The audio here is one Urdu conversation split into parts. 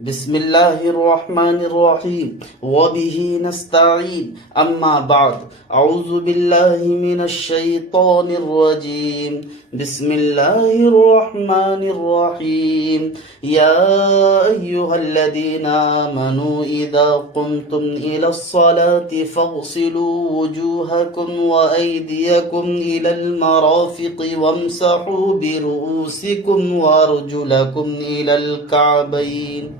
بسم اللہ الرحمن الرحیم وبہ نستعین اما بعد اعوذ باللہ من الشیطان الرجیم بسم اللہ الرحمن الرحیم یا ایہا الذین آمنوا اذا قمتم الى الصلاة فاغسلوا وجوہکم وایدیکم الى المرافق وامسحوا برؤوسکم وارجلکم الى الکعبین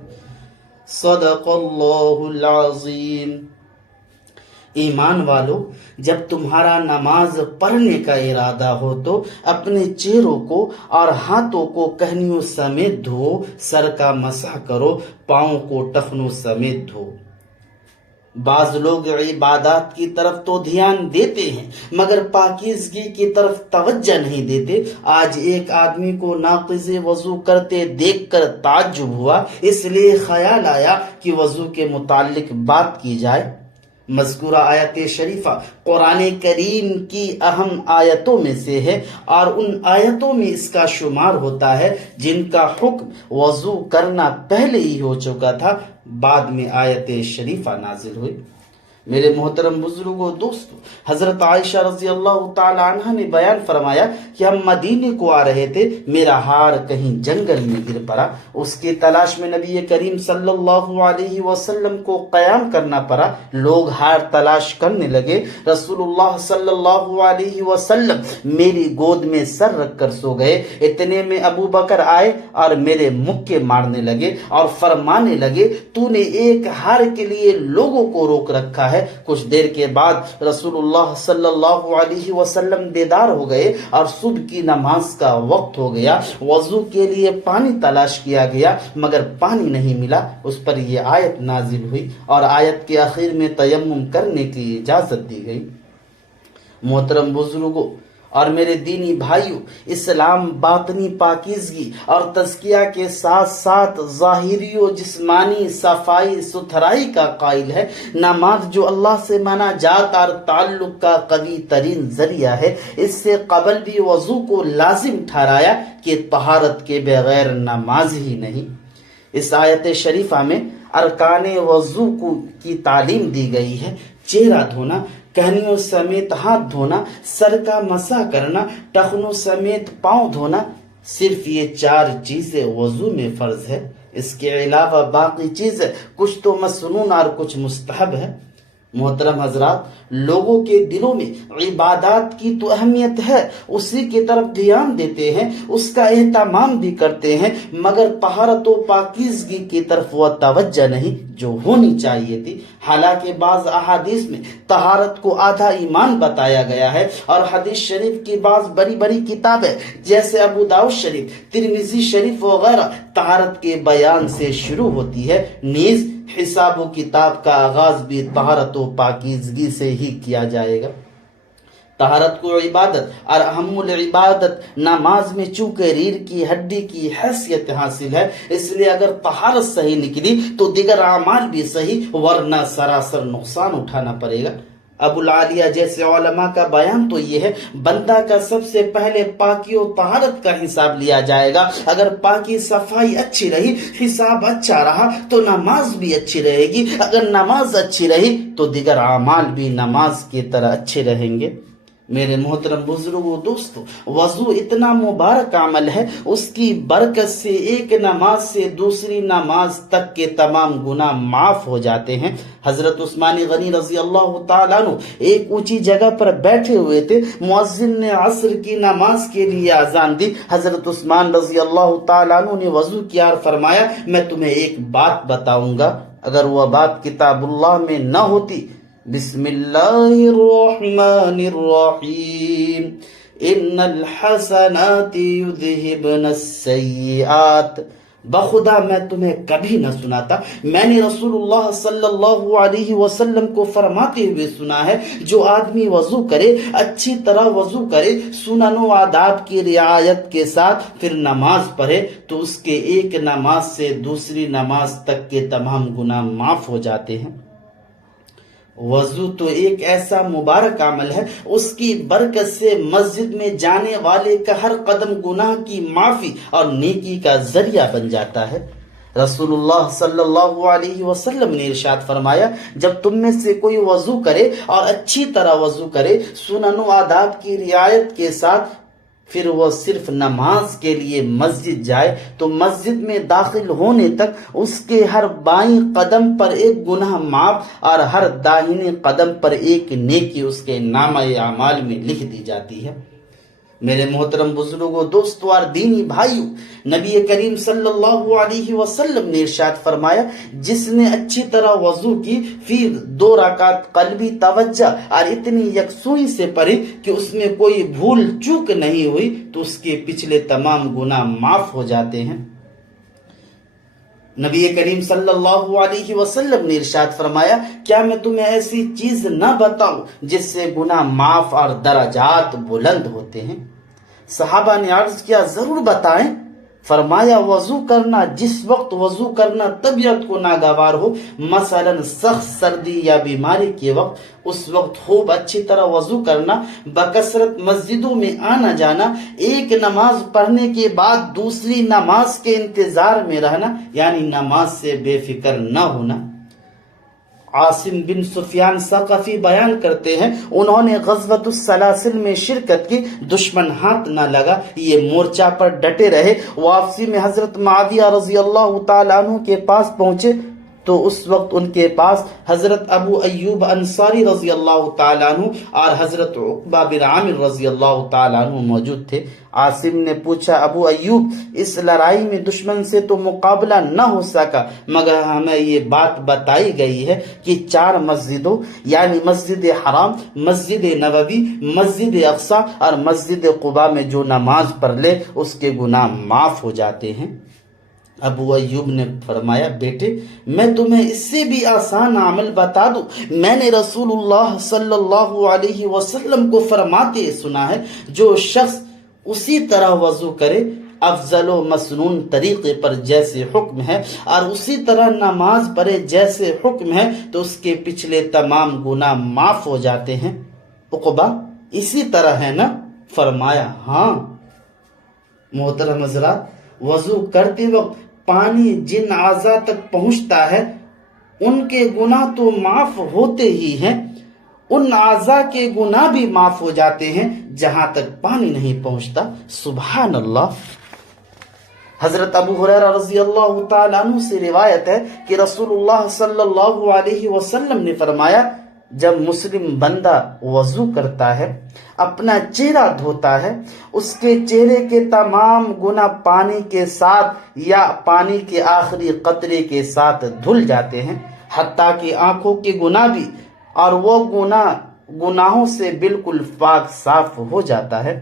صدق اللہ العظیم۔ ایمان والو، جب تمہارا نماز پڑھنے کا ارادہ ہو تو اپنے چہروں کو اور ہاتھوں کو کہنیوں سمیت دھو، سر کا مسح کرو، پاؤں کو ٹخنوں سمیت دھو۔ بعض لوگ عبادات کی طرف تو دھیان دیتے ہیں مگر پاکیزگی کی طرف توجہ نہیں دیتے۔ آج ایک آدمی کو ناقض وضو کرتے دیکھ کر تعجب ہوا، اس لیے خیال آیا کہ وضو کے متعلق بات کی جائے۔ مذکورہ آیت شریفہ قرآن کریم کی اہم آیتوں میں سے ہے اور ان آیتوں میں اس کا شمار ہوتا ہے جن کا حکم وضو کرنا پہلے ہی ہو چکا تھا، بعد میں آیت شریفہ نازل ہوئی۔ میرے محترم بزرگوں دوستو، حضرت عائشہ رضی اللہ تعالی عنہ نے بیان فرمایا کہ ہم مدینے کو آ رہے تھے، میرا ہار کہیں جنگل میں گر پڑا، اس کی تلاش میں نبی کریم صلی اللہ علیہ وسلم کو قیام کرنا پڑا۔ لوگ ہار تلاش کرنے لگے، رسول اللہ صلی اللہ علیہ وسلم میری گود میں سر رکھ کر سو گئے۔ اتنے میں ابو بکر آئے اور میرے مکے مارنے لگے اور فرمانے لگے، تو نے ایک ہار کے لیے لوگوں کو روک رکھا ہے۔ کچھ دیر کے بعد رسول اللہ صلی اللہ علیہ وسلم بیدار ہو گئے اور صبح کی نماز کا وقت ہو گیا۔ وضو کے لیے پانی تلاش کیا گیا مگر پانی نہیں ملا۔ اس پر یہ آیت نازل ہوئی اور آیت کے آخر میں تیمم کرنے کی اجازت دی گئی۔ محترم بزرگوں اور میرے دینی بھائیوں، اسلام باطنی پاکیزگی اور تزکیہ کے ساتھ ساتھ ظاہری و جسمانی صفائی ستھرائی کا قائل ہے۔ نماز جو اللہ سے مناجات اور تعلق کا قوی ترین ذریعہ ہے، اس سے قبل بھی وضو کو لازم ٹھہرایا کہ طہارت کے بغیر نماز ہی نہیں۔ اس آیت شریفہ میں ارکان وضو کی تعلیم دی گئی ہے۔ چہرہ دھونا، کہنیوں سمیت ہاتھ دھونا، سر کا مسح کرنا، ٹخنوں سمیت پاؤں دھونا، صرف یہ 4 چیزیں وضو میں فرض ہے۔ اس کے علاوہ باقی چیزیں کچھ تو مسنون اور کچھ مستحب ہے۔ محترم حضرات، لوگوں کے دلوں میں عبادات کی تو اہمیت ہے، اسی کی طرف دھیان دیتے ہیں، اس کا اہتمام بھی کرتے ہیں، مگر طہارت و پاکیزگی کی طرف وہ توجہ نہیں جو ہونی چاہیے تھی۔ حالانکہ بعض احادیث میں طہارت کو آدھا ایمان بتایا گیا ہے اور حدیث شریف کی بعض بڑی بڑی کتابیں جیسے ابو داؤد شریف، ترمذی شریف وغیرہ طہارت کے بیان سے شروع ہوتی ہے۔ نیز حساب و کتاب کا آغاز بھی طہارت و پاکیزگی سے ہی کیا جائے گا۔ طہارت کو عبادت اور اہم العبادت نماز میں چونکہ ریڑھ کی ہڈی کی حیثیت حاصل ہے، اس لیے اگر طہارت صحیح نکلی تو دیگر اعمال بھی صحیح، ورنہ سراسر نقصان اٹھانا پڑے گا۔ ابو العالیہ جیسے علماء کا بیان تو یہ ہے، بندہ کا سب سے پہلے پاکی و طہارت کا حساب لیا جائے گا۔ اگر پاکی صفائی اچھی رہی، حساب اچھا رہا تو نماز بھی اچھی رہے گی، اگر نماز اچھی رہی تو دیگر اعمال بھی نماز کی طرح اچھے رہیں گے۔ میرے محترم بزرگوں دوستو، وضو اتنا مبارک عمل ہے، اس کی برکت سے ایک نماز سے دوسری نماز تک کے تمام گناہ معاف ہو جاتے ہیں۔ حضرت عثمان غنی رضی اللہ تعالیٰ عنہ ایک اونچی جگہ پر بیٹھے ہوئے تھے، مؤذن نے عصر کی نماز کے لیے اذان دی۔ حضرت عثمان رضی اللہ تعالیٰ عنہ نے وضو کیا اور فرمایا، میں تمہیں ایک بات بتاؤں گا، اگر وہ بات کتاب اللہ میں نہ ہوتی، بسم اللہ الرحمن الرحیم، ان الحسنات یذہبن السیئات، بخدا میں تمہیں کبھی نہ سناتا۔ میں نے رسول اللہ صلی اللہ علیہ وسلم کو فرماتے ہوئے سنا ہے، جو آدمی وضو کرے، اچھی طرح وضو کرے، سنن و آداب کی رعایت کے ساتھ، پھر نماز پڑھے تو اس کے ایک نماز سے دوسری نماز تک کے تمام گناہ معاف ہو جاتے ہیں۔ وضو تو ایک ایسا مبارک عمل ہے، اس کی برکت سے مسجد میں جانے والے کا ہر قدم گناہ کی معافی اور نیکی کا ذریعہ بن جاتا ہے۔ رسول اللہ صلی اللہ علیہ وسلم نے ارشاد فرمایا جب تم میں سے کوئی وضو کرے اور اچھی طرح وضو کرے سنن و آداب کی رعایت کے ساتھ پھر وہ صرف نماز کے لیے مسجد جائے تو مسجد میں داخل ہونے تک اس کے ہر بائیں قدم پر ایک گناہ معاف اور ہر داہنے قدم پر ایک نیکی اس کے نامہ اعمال میں لکھ دی جاتی ہے۔ میرے محترم بزرگوں، دوستوں اور دینی بھائیوں، نبی کریم صلی اللہ علیہ وسلم نے ارشاد فرمایا جس نے اچھی طرح وضو کی پھر 2 رکعت قلبی توجہ اور اتنی یکسوئی سے پڑھی کہ اس میں کوئی بھول چوک نہیں ہوئی تو اس کے پچھلے تمام گناہ معاف ہو جاتے ہیں۔ نبی کریم صلی اللہ علیہ وسلم نے ارشاد فرمایا کیا میں تمہیں ایسی چیز نہ بتاؤں جس سے گناہ معاف اور درجات بلند ہوتے ہیں؟ صحابہ نے عرض کیا ضرور بتائیں۔ فرمایا وضو کرنا، جس وقت وضو کرنا طبیعت کو ناگوار ہو، مثلا سخت سردی یا بیماری کے وقت، اس وقت خوب اچھی طرح وضو کرنا، بکثرت مسجدوں میں آنا جانا، ایک نماز پڑھنے کے بعد دوسری نماز کے انتظار میں رہنا، یعنی نماز سے بے فکر نہ ہونا۔ عاصم بن سفیان ثقفی بیان کرتے ہیں انہوں نے غزوۃ السلاسل میں شرکت کی، دشمن ہاتھ نہ لگا، یہ مورچہ پر ڈٹے رہے۔ واپسی میں حضرت معاویہ رضی اللہ تعالیٰ عنہ کے پاس پہنچے تو اس وقت ان کے پاس حضرت ابو ایوب انصاری رضی اللہ تعالیٰ عنہ اور حضرت عقبہ بن عامر رضی اللہ تعالیٰ عنہ موجود تھے۔ عاصم نے پوچھا ابو ایوب اس لڑائی میں دشمن سے تو مقابلہ نہ ہو سکا مگر ہمیں یہ بات بتائی گئی ہے کہ 4 مسجدوں یعنی مسجد حرام، مسجد نبوی، مسجد اقصی اور مسجد قباء میں جو نماز پڑھ لے اس کے گناہ معاف ہو جاتے ہیں۔ ابو ایوب نے فرمایا بیٹے میں تمہیں اس سے بھی آسان عمل بتا دوں، میں نے رسول اللہ صلی اللہ علیہ وسلم کو فرماتے سنا ہے جو شخص اسی طرح وضو کرے افضل و مسنون طریقے پر جیسے حکم ہے اور اسی طرح نماز پڑھے جیسے حکم ہے تو اس کے پچھلے تمام گناہ معاف ہو جاتے ہیں۔ عقبہ اسی طرح ہے نا؟ فرمایا ہاں۔ محترم حضرات، وضو کرتے وقت پانی جن اعضاء تک پہنچتا ہے ان کے گناہ تو معاف ہوتے ہی ہیں، ان اعضاء کے گناہ بھی معاف ہو جاتے ہیں جہاں تک پانی نہیں پہنچتا۔ سبحان اللہ۔ حضرت ابو ہریرہ رضی اللہ تعالیٰ عنہ سے روایت ہے کہ رسول اللہ صلی اللہ علیہ وسلم نے فرمایا جب مسلم بندہ وضو کرتا ہے، اپنا چہرہ دھوتا ہے، اس کے چہرے کے تمام گناہ پانی کے ساتھ یا پانی کے آخری قطرے کے ساتھ دھل جاتے ہیں، حتیٰ کہ آنکھوں کے گناہ بھی، اور وہ گناہوں سے بالکل پاک صاف ہو جاتا ہے۔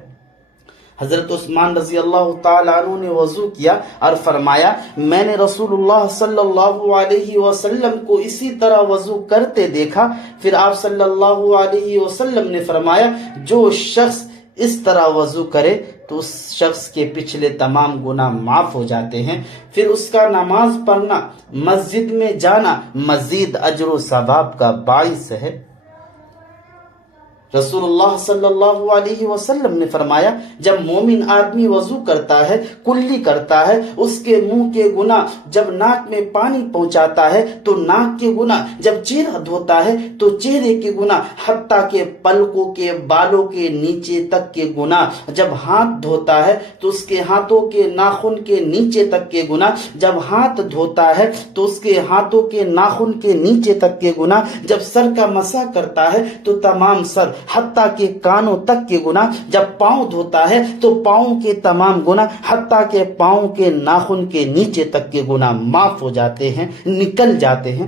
حضرت عثمان رضی اللہ تعالیٰ عنہ نے وضو کیا اور فرمایا میں نے رسول اللہ صلی اللہ علیہ وسلم کو اسی طرح وضو کرتے دیکھا، پھر آپ صلی اللہ علیہ وسلم نے فرمایا جو شخص اس طرح وضو کرے تو اس شخص کے پچھلے تمام گناہ معاف ہو جاتے ہیں، پھر اس کا نماز پڑھنا، مسجد میں جانا مزید اجر و ثواب کا باعث ہے۔ رسول اللہ صلی اللہ علیہ وسلم نے فرمایا جب مومن آدمی وضو کرتا ہے، کلی کرتا ہے، اس کے منہ کے گناہ جب ناک میں پانی پہنچاتا ہے تو ناک کے گناہ، جب چہرہ دھوتا ہے تو چہرے کے گناہ، حتیٰ کہ پلکوں کے بالوں کے نیچے تک کے گناہ، جب ہاتھ دھوتا ہے تو اس کے ہاتھوں کے ناخن کے نیچے تک کے گناہ، جب ہاتھ دھوتا ہے تو اس کے ہاتھوں کے ناخن کے نیچے تک کے گناہ، جب سر کا مسح کرتا ہے تو تمام سر حتیٰ کہ کانوں تک کے گناہ، جب پاؤں دھوتا ہے تو پاؤں کے تمام گناہ حتیٰ کہ پاؤں کے ناخن کے نیچے تک کے گناہ معاف ہو جاتے ہیں، نکل جاتے ہیں۔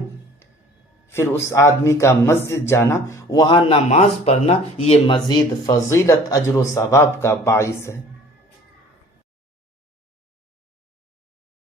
پھر اس آدمی کا مسجد جانا، وہاں نماز پڑھنا، یہ مزید فضیلت، اجر و ثواب کا باعث ہے۔